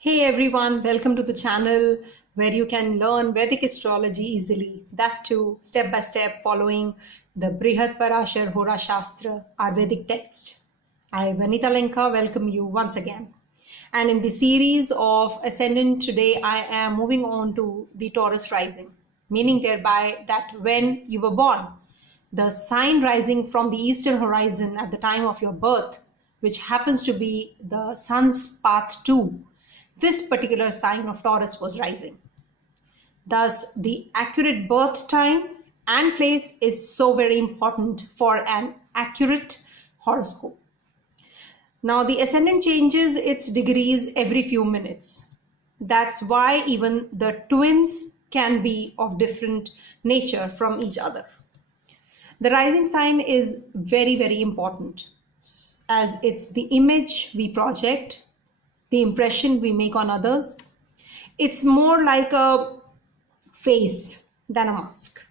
Hey everyone, welcome to the channel where you can learn Vedic astrology easily. That too, step by step, following the Brihat Parashar Hora Shastra Ayurvedic text. I, Vanita Lenka, welcome you once again. And in the series of Ascendant today, I am moving on to the Taurus rising, meaning thereby that when you were born, the sign rising from the eastern horizon at the time of your birth, which happens to be the sun's path 2, this particular sign of Taurus was rising. Thus, the accurate birth time and place is so very important for an accurate horoscope. Now, the ascendant changes its degrees every few minutes. That's why even the twins can be of different nature from each other. The rising sign is very, very important as it's the image we project, the impression we make on others. It's more like a face than a mask,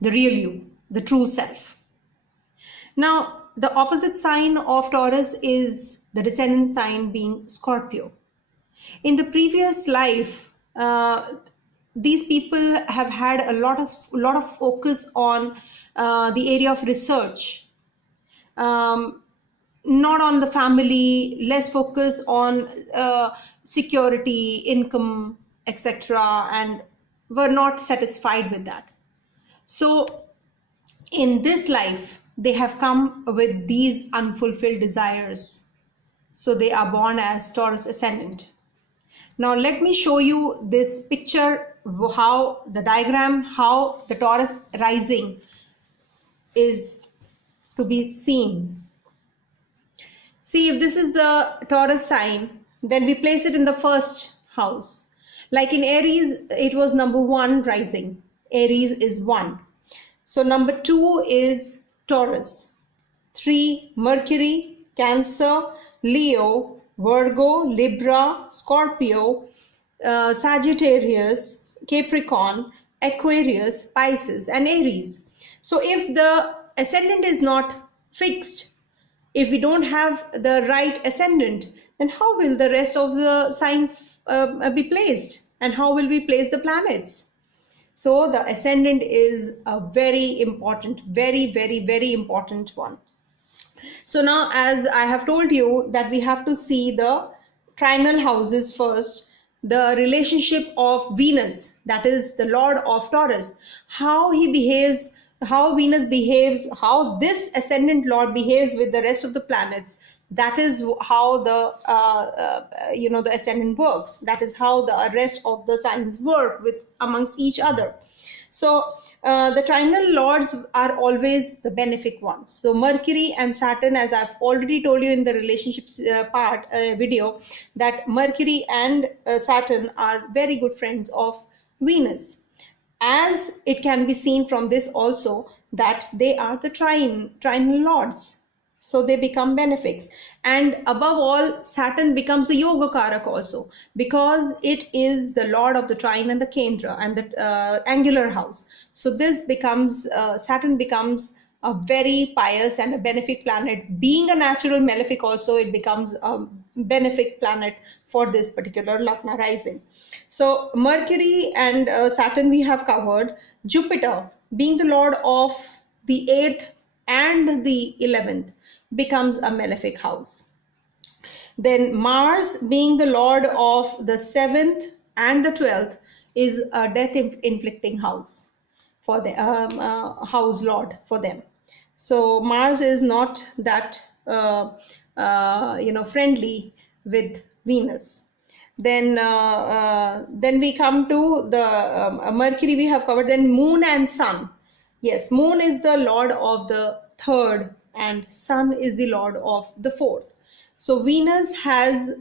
the real you, the true self. Now, the opposite sign of Taurus is the descendant sign being Scorpio. In the previous life, these people have had a lot of focus on the area of research, not on the family, less focus on security, income, etc., and were not satisfied with that. So in this life, they have come with these unfulfilled desires. So they are born as Taurus ascendant. Now let me show you this picture, how the diagram, how the Taurus rising is to be seen. See, if this is the Taurus sign, then we place it in the first house. Like in Aries, it was number 1 rising. Aries is 1. So number 2 is Taurus. 3, Mercury, Cancer, Leo, Virgo, Libra, Scorpio, Sagittarius, Capricorn, Aquarius, Pisces, and Aries. So if the ascendant is not fixed, if we don't have the right ascendant, then how will the rest of the signs be placed? And how will we place the planets? So the ascendant is a very important, very, very, very important one. So now, as I have told you, that we have to see the trinal houses first, the relationship of Venus, that is the Lord of Taurus, how he behaves, how Venus behaves, how this ascendant Lord behaves with the rest of the planets. That is how the the ascendant works. That is how the rest of the signs work with amongst each other. So the trinal lords are always the benefic ones. So Mercury and Saturn, as I've already told you in the relationships video, that Mercury and Saturn are very good friends of Venus. As it can be seen from this also, that they are the trinal lords. So they become benefics. And above all, Saturn becomes a yoga karak also, because it is the lord of the trine and the kendra and the angular house. So this becomes, Saturn becomes a very pious and a benefic planet. Being a natural malefic also, it becomes a benefic planet for this particular Lagna rising. So Mercury and Saturn we have covered. Jupiter, being the lord of the 8th and the 11th, becomes a malefic house. Then Mars, being the lord of the 7th and the 12th, is a death inflicting house for the house lord for them. So Mars is not that friendly with Venus. Then we come to the Mercury we have covered. Then Moon and Sun. Yes, Moon is the lord of the 3rd and Sun is the lord of the 4th. So Venus has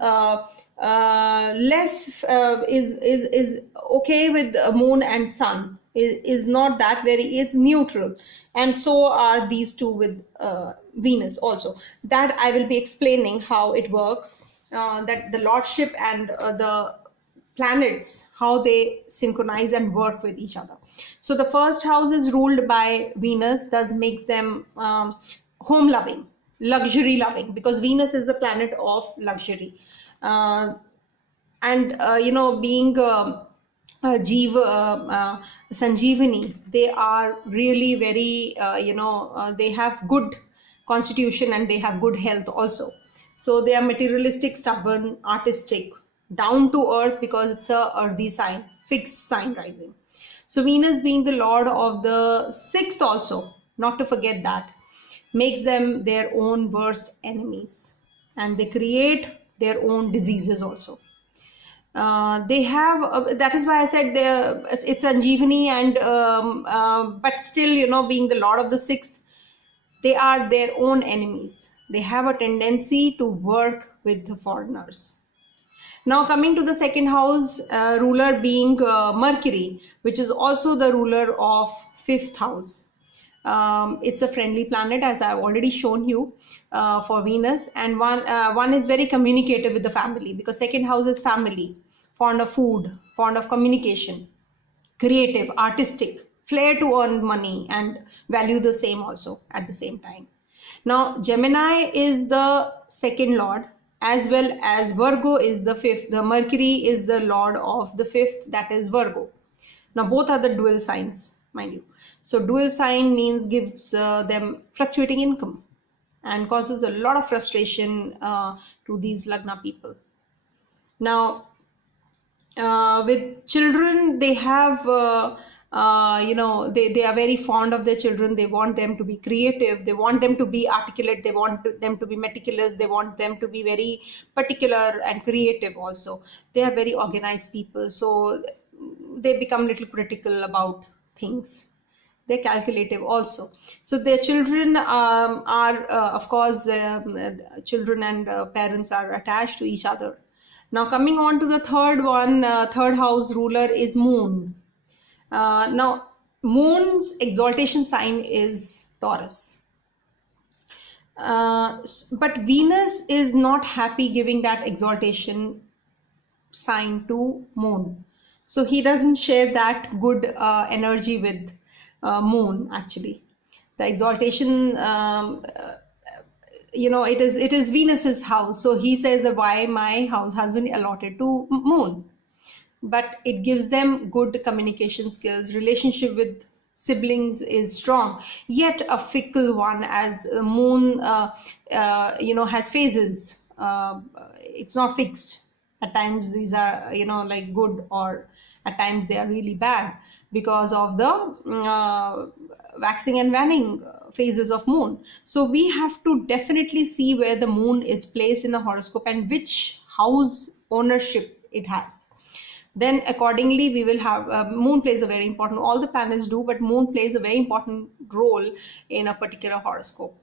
less is okay with Moon and Sun, is not that very, is neutral, and so are these two with Venus also. That I will be explaining how it works, that the lordship and the planets, how they synchronize and work with each other. So the first house is ruled by Venus, thus makes them home loving, luxury loving, because Venus is the planet of luxury. and being Jeeva, Sanjeevani, they are really very, they have good constitution and they have good health also. So they are materialistic, stubborn, artistic, down to earth, because it's a earthy sign, fixed sign rising. So Venus being the lord of the sixth also, not to forget that, makes them their own worst enemies, and they create their own diseases also. They have that is why I said it's Anjivani, and but still, being the lord of the sixth, they are their own enemies. They have a tendency to work with the foreigners. Now coming to the second house, ruler being Mercury, which is also the ruler of fifth house. It's a friendly planet, as I've already shown you, for Venus, and one is very communicative with the family, because second house is family, fond of food, fond of communication, creative, artistic, flair to earn money, and value the same also at the same time. Now, Gemini is the second lord, as well as Virgo is the fifth. The Mercury is the lord of the fifth, that is Virgo. Now, both are the dual signs, mind you. So, dual sign means gives them fluctuating income and causes a lot of frustration to these Lagna people. Now, with children, they have they are very fond of their children. They want them to be creative, they want them to be articulate, they want them to be meticulous, they want them to be very particular and creative also. They are very organized people, so they become little critical about things. They're calculative also. So their children are of course, children and parents are attached to each other. Now coming on to the third one, third house ruler is Moon. Now Moon's exaltation sign is Taurus. But Venus is not happy giving that exaltation sign to Moon. So he doesn't share that good energy with Moon actually. The exaltation, it is Venus's house. So he says that why my house has been allotted to Moon. But it gives them good communication skills. Relationship with siblings is strong, yet a fickle one, as Moon has phases. It's not fixed. At times these are like good, or at times they are really bad, because of the waxing and waning phases of Moon. So we have to definitely see where the Moon is placed in the horoscope and which house ownership it has. Then accordingly we will have Moon plays a very important, all the planets do, but Moon plays a very important role in a particular horoscope.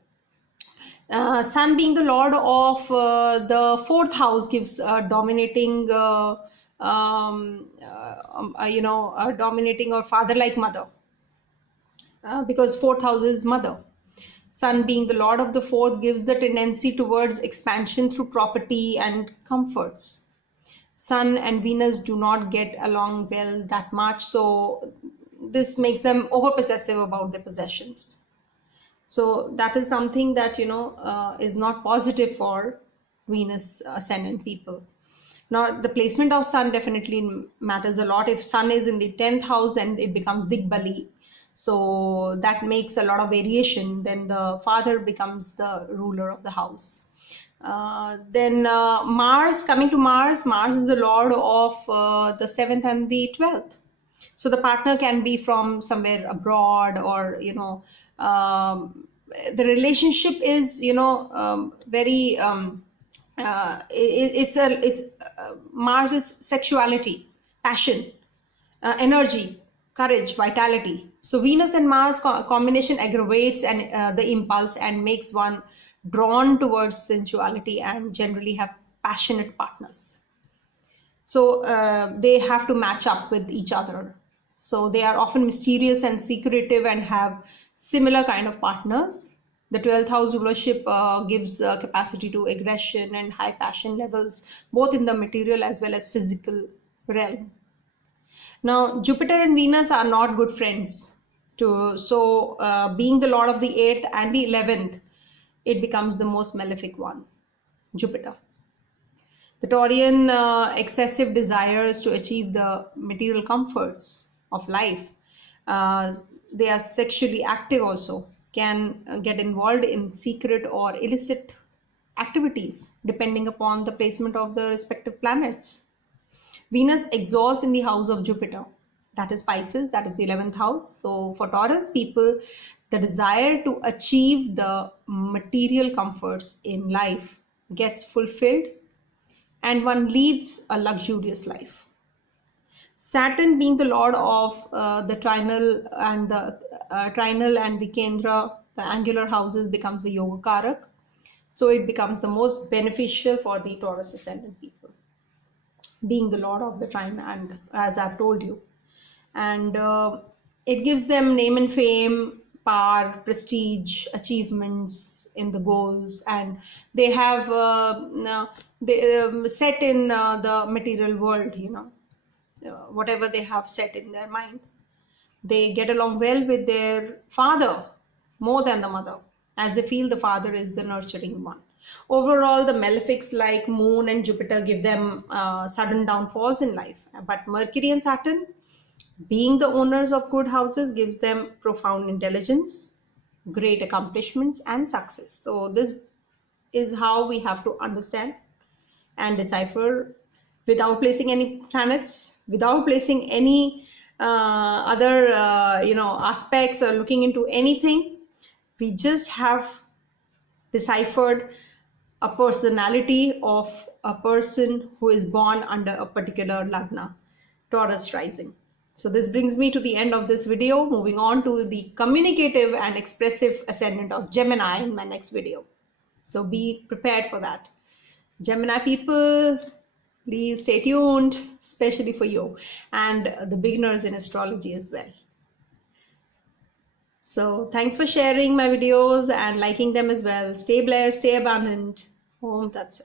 Sun being the lord of the fourth house gives dominating dominating or father like mother, because fourth house is mother. Sun being the lord of the fourth gives the tendency towards expansion through property and comforts. Sun and Venus do not get along well that much, so this makes them over possessive about their possessions. So that is something that is not positive for Venus ascendant people. Now the placement of Sun definitely matters a lot. If Sun is in the 10th house, then it becomes Digbali, so that makes a lot of variation. Then the father becomes the ruler of the house. Then Mars, coming to Mars is the lord of the 7th and the 12th. So the partner can be from somewhere abroad, or the relationship is very it's Mars is sexuality, passion, energy, courage, vitality. So Venus and Mars combination aggravates and the impulse and makes one drawn towards sensuality and generally have passionate partners. So they have to match up with each other. So they are often mysterious and secretive and have similar kind of partners. The 12th house rulership gives capacity to aggression and high passion levels, both in the material as well as physical realm. Now, Jupiter and Venus are not good friends. So being the lord of the 8th and the 11th, it becomes the most malefic one, Jupiter. The Taurian excessive desires to achieve the material comforts of life. Uh, they are sexually active also, can get involved in secret or illicit activities depending upon the placement of the respective planets. Venus exalts in the house of Jupiter, that is Pisces, that is the 11th house. So for Taurus people, the desire to achieve the material comforts in life gets fulfilled and one leads a luxurious life. Saturn, being the lord of the trinal and the Kendra, the angular houses, becomes the Yoga Karak. So it becomes the most beneficial for the Taurus ascendant people, being the lord of the trine, and as I've told you, and it gives them name and fame, power, prestige, achievements in the goals, and they have they set in the material world, whatever they have set in their mind. They get along well with their father more than the mother, as they feel the father is the nurturing one. Overall, the malefics like Moon and Jupiter give them sudden downfalls in life. But Mercury and Saturn, being the owners of good houses, gives them profound intelligence, great accomplishments, and success. So, this is how we have to understand and decipher, without placing any planets, without placing any other aspects or looking into anything. We just have deciphered a personality of a person who is born under a particular Lagna, Taurus rising. So this brings me to the end of this video. Moving on to the communicative and expressive ascendant of Gemini in my next video. So be prepared for that. Gemini people, please stay tuned, especially for you and the beginners in astrology as well. So thanks for sharing my videos and liking them as well. Stay blessed, stay abundant. Om Tat Sat.